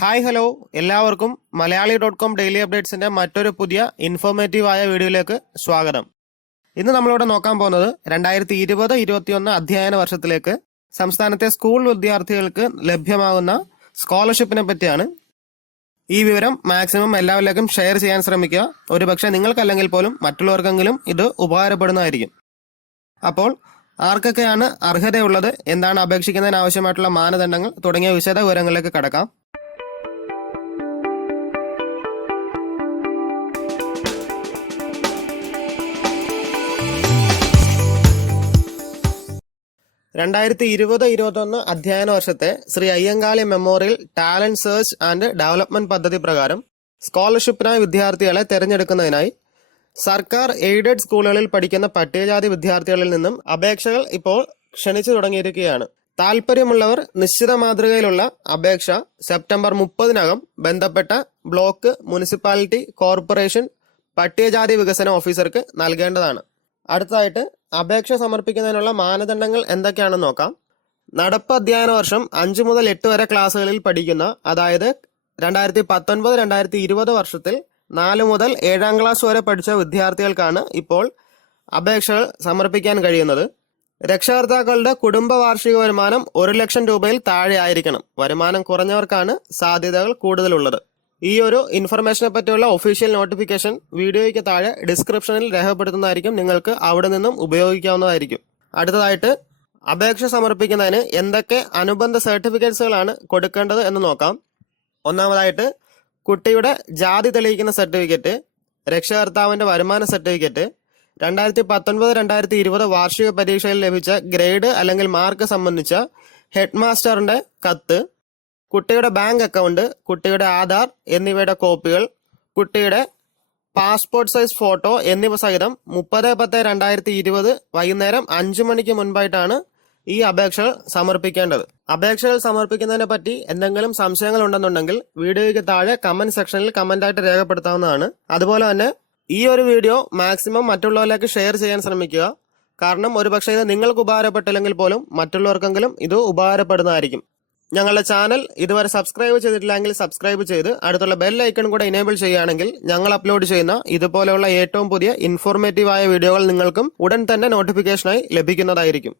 Hi hello എല്ലാവർക്കും മലയാളി.com daily അപ്ഡേറ്റ്സിന്റെ മറ്റൊരു പുതിയ ഇൻഫോർമേറ്റീവായ വീഡിയോയിലേക്ക് സ്വാഗതം. ഇന്ന് നമ്മളിവിടെ നോക്കാൻ പോകുന്നത് 2020-21 അധ്യയന വർഷത്തിലേക്ക് സംസ്ഥാനത്തെ സ്കൂൾ വിദ്യാർത്ഥികൾക്ക് ലഭ്യമാകുന്ന സ്കോളർഷിപ്പിനെ പറ്റിയാണ്. ഈ വിവരം മാക്സിമം എല്ലാവരിലേക്കും ഷെയർ ചെയ്യാൻ ശ്രമിക്കുക. ഒരുപക്ഷെ നിങ്ങൾക്കല്ലെങ്കിൽ പോലും മറ്റുള്ളവർക്കെങ്കിലും ഇത് ഉപകാരപ്പെടുന്നതായിരിക്കും. അപ്പോൾ ആർക്കൊക്കെയാണ് അർഹതയുള്ളത്, എന്താണ് അപേക്ഷിക്കുന്നതിന് ആവശ്യമായിട്ടുള്ള മാനദണ്ഡങ്ങൾ തുടങ്ങിയ വിശദ വിവരങ്ങളിലേക്ക് കടക്കാം. രണ്ടായിരത്തി 20-21 അധ്യയന വർഷത്തെ Shri Ayyankali memorial talent search and development പദ്ധതി പ്രകാരം സ്കോളർഷിപ്പിനായി വിദ്യാർത്ഥികളെ തെരഞ്ഞെടുക്കുന്നതിനായി സർക്കാർ എയ്ഡഡ് സ്കൂളുകളിൽ പഠിക്കുന്ന പട്ടികജാതി വിദ്യാർത്ഥികളിൽ നിന്നും അപേക്ഷകൾ ഇപ്പോൾ ക്ഷണിച്ചു തുടങ്ങിയിരിക്കുകയാണ്. താല്പര്യമുള്ളവർ നിശ്ചിത മാതൃകയിലുള്ള അപേക്ഷ സെപ്റ്റംബർ 30-നകം ബന്ധപ്പെട്ട ബ്ലോക്ക്, മുനിസിപ്പാലിറ്റി, കോർപ്പറേഷൻ പട്ടികജാതി വികസന ഓഫീസർക്ക് നൽകേണ്ടതാണ്. അടുത്തതായിട്ട് അപേക്ഷ സമർപ്പിക്കുന്നതിനുള്ള മാനദണ്ഡങ്ങൾ എന്തൊക്കെയാണെന്ന് നോക്കാം. നടപ്പ് അധ്യയന വർഷം 5 മുതൽ 8 വരെ ക്ലാസ്സുകളിൽ പഠിക്കുന്ന, അതായത് 2019-2020 വർഷത്തിൽ 4 മുതൽ 7-ാം ക്ലാസ് വരെ പഠിച്ച വിദ്യാർത്ഥികൾക്കാണ് ഇപ്പോൾ അപേക്ഷകൾ സമർപ്പിക്കാൻ കഴിയുന്നത്. രക്ഷകർത്താക്കളുടെ കുടുംബ വാർഷിക വരുമാനം 1 ലക്ഷം രൂപയിൽ താഴെ ആയിരിക്കണം. വരുമാനം കുറഞ്ഞവർക്കാണ് സാധ്യതകൾ കൂടുതലുള്ളത്. ഈ ഒരു ഇൻഫർമേഷനെ പറ്റിയുള്ള ഒഫീഷ്യൽ നോട്ടിഫിക്കേഷൻ വീഡിയോയ്ക്ക് താഴെ ഡിസ്ക്രിപ്ഷനിൽ രേഖപ്പെടുത്തുന്നതായിരിക്കും. നിങ്ങൾക്ക് അവിടെ നിന്നും ഉപയോഗിക്കാവുന്നതായിരിക്കും. അടുത്തതായിട്ട് അപേക്ഷ സമർപ്പിക്കുന്നതിന് എന്തൊക്കെ അനുബന്ധ സർട്ടിഫിക്കറ്റ്സുകളാണ് കൊടുക്കേണ്ടത് എന്ന് നോക്കാം. ഒന്നാമതായിട്ട് കുട്ടിയുടെ ജാതി തെളിയിക്കുന്ന സർട്ടിഫിക്കറ്റ്, രക്ഷകർത്താവിന്റെ വരുമാന സർട്ടിഫിക്കറ്റ്, 2019-2020 വാർഷിക പരീക്ഷയിൽ ലഭിച്ച ഗ്രേഡ് അല്ലെങ്കിൽ മാർക്ക് സംബന്ധിച്ച ഹെഡ് മാസ്റ്ററിന്റെ കത്ത്, കുട്ടിയുടെ ബാങ്ക് അക്കൗണ്ട്, കുട്ടിയുടെ ആധാർ എന്നിവയുടെ കോപ്പികൾ, കുട്ടിയുടെ പാസ്പോർട്ട് സൈസ് ഫോട്ടോ എന്നിവ സഹിതം 30/10/2020 വൈകുന്നേരം 5 മണിക്ക് മുൻപായിട്ടാണ് ഈ അപേക്ഷകൾ സമർപ്പിക്കേണ്ടത്. അപേക്ഷകൾ സമർപ്പിക്കുന്നതിനെ പറ്റി എന്തെങ്കിലും സംശയങ്ങൾ ഉണ്ടെന്നുണ്ടെങ്കിൽ വീഡിയോയ്ക്ക് താഴെ കമന്റ് സെക്ഷനിൽ കമന്റായിട്ട് രേഖപ്പെടുത്താവുന്നതാണ്. അതുപോലെ തന്നെ ഈ ഒരു വീഡിയോ മാക്സിമം മറ്റുള്ളവരിലേക്ക് ഷെയർ ചെയ്യാൻ ശ്രമിക്കുക. കാരണം ഒരുപക്ഷെ ഇത് നിങ്ങൾക്ക് ഉപകാരപ്പെട്ടില്ലെങ്കിൽ പോലും മറ്റുള്ളവർക്കെങ്കിലും ഇത് ഉപകാരപ്പെടുന്നതായിരിക്കും. ഞങ്ങളുടെ ചാനൽ ഇതുവരെ സബ്സ്ക്രൈബ് ചെയ്തിട്ടില്ലെങ്കിൽ സബ്സ്ക്രൈബ് ചെയ്ത് അടുത്തുള്ള ബെൽ ഐക്കൺ കൂടെ ഇനേബിൾ ചെയ്യുകയാണെങ്കിൽ ഞങ്ങൾ അപ്ലോഡ് ചെയ്യുന്ന ഇതുപോലെയുള്ള ഏറ്റവും പുതിയ ഇൻഫോർമേറ്റീവായ വീഡിയോകൾ നിങ്ങൾക്കും ഉടൻ തന്നെ നോട്ടിഫിക്കേഷനായി ലഭിക്കുന്നതായിരിക്കും.